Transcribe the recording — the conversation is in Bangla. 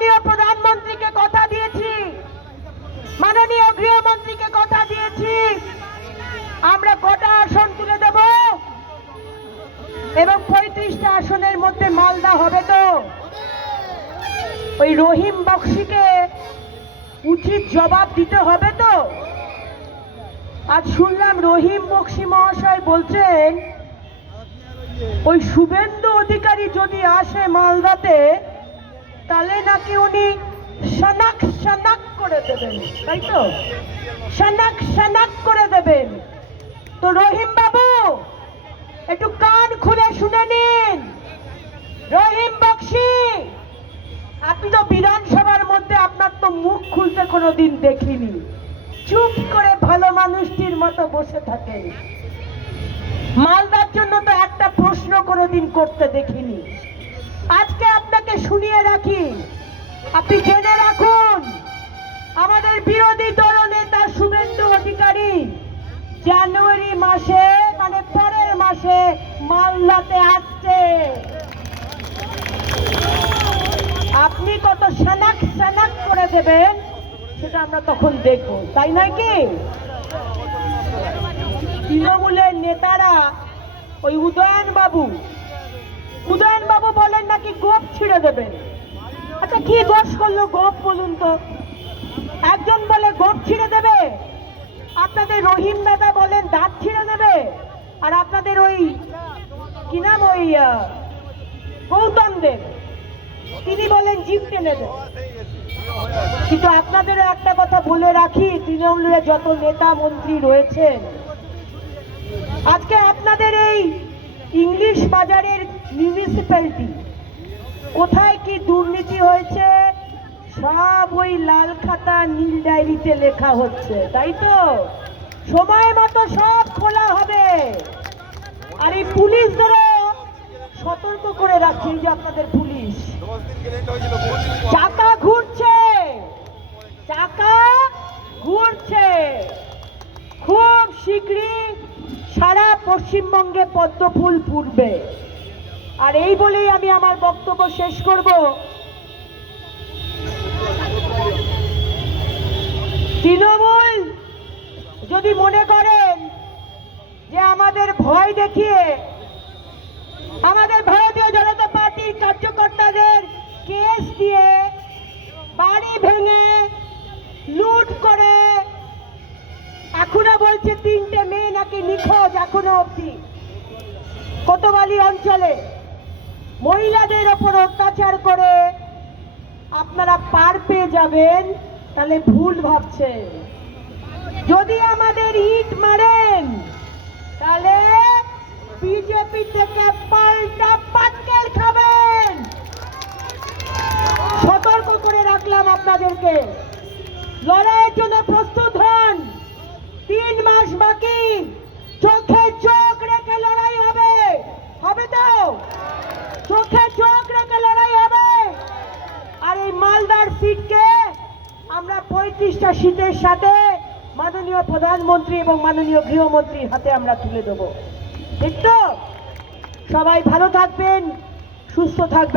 মাননীয় প্রধানমন্ত্রীকে কথা দিয়েছি, মাননীয় গৃহমন্ত্রীকে কথা দিয়েছি, আমরা কটা আসন তুলে দেব এবং 35টা আসনের মধ্যে মালদা হবে তো। ওই রহিম বক্সিকে উচিত জবাব দিতে হবে তো। আজ শুনলাম রহিম বক্সি মহাশয় বলছেন ওই শুভেন্দু অধিকারী যদি আসে মালদাতে তাহলে নাকি উনি শনাক শনাক করে দেবেন, তাই তো? শনাক শনাক করে দেবেন। তো রহিম বাবু একটু কান খুলে শুনে নিন। রহিম বক্সি, আপনি তো বিধানসভার মধ্যে আপনার তো মুখ খুলতে কোনোদিন দেখিনি, চুপ করে ভালো মানুষটির মতো বসে থাকেন। মালদার জন্য তো একটা প্রশ্ন কোনোদিন করতে দেখিনি। আজকে আপনাকে শুনিয়ে রাখি, আপনি জেনে রাখুন আমাদের বিরোধী দলনেতা শুভেন্দু অধিকারী জানুয়ারি মাসে মানে পরের মাসে মালদাতে আসছে। আপনি কত সানাক সানাক করে দেবেন সেটা আমরা তখন দেখব, তাই নয় কি? তৃণমূলের নেতারা ওই উদয়ন বাবু বলেন নাকি গোপ ছিঁড়ে দেবেন। আচ্ছা কি দোষ করলো গোপ বলুন তো? একজন বলে গোপ ছিঁড়ে দেবে, আপনাদের রহিম দাদা বলেন দাঁত ছিঁড়ে দেবে, আর আপনাদের ওই কি নাম ওই গৌতম দেব তিনি বলেন জিভ টেনে দেবে। কিন্তু আপনাদেরও একটা কথা বলে রাখি, তৃণমূলের যত নেতা মন্ত্রী রয়েছেন, আজকে আপনাদের এই ইংলিশ বাজারের মিউনিসিপ্যালিটি কোথায় কি দুর্নীতি হয়েছে সব ওই লাল খাতা নীল ডায়েরিতে লেখা হচ্ছে, তাই তো? সময় মতো সব খোলা হবে। আর এই পুলিশদেরও সতর্ক করে রাখছি যে আপনাদের পুলিশ চাকা ঘুরছে, খুব শীঘ্রই সারা পশ্চিমবঙ্গে পদ্মফুল ফুটবে। আর এই বলেই আমি আমার বক্তব্য শেষ করব। তৃণমূল যদি মনে করেন যে আমাদের ভয় দেখিয়ে আমাদের ভারতীয় জনতা পার্টির কার্যকর্তাদের কেস দিয়ে বাড়ি ভেঙে লুট করে, এখনো বলছে 3টে মেয়ে নাকি নিখোঁজ এখনো অবধি কোতোয়ালি অঞ্চলে, মহিলাদের ওপর অত্যাচার করে আপনারা পার পেয়ে যাবেন, তাহলে ভুল ভাবছেন। যদি আমাদের ইট মারেন তাহলে বিজেপি থেকে পাল্টা পাটকেল খাবেন। সতর্ক করে রাখলাম আপনাদেরকে। লড়াইয়ের জন্য প্রস্তুত হন। 3 মাস বাকি, চোখে চোখ রেখে লড়াই হবে, হবে তো? চোখে চোখ রেখে লড়াই হবে। আর এই মালদার সিটকে আমরা 35টা সিটের সাথে মাননীয় প্রধানমন্ত্রী এবং মাননীয় গৃহমন্ত্রীর হাতে আমরা তুলে দেব, ঠিক তো? সবাই ভালো থাকবেন, সুস্থ থাকবেন।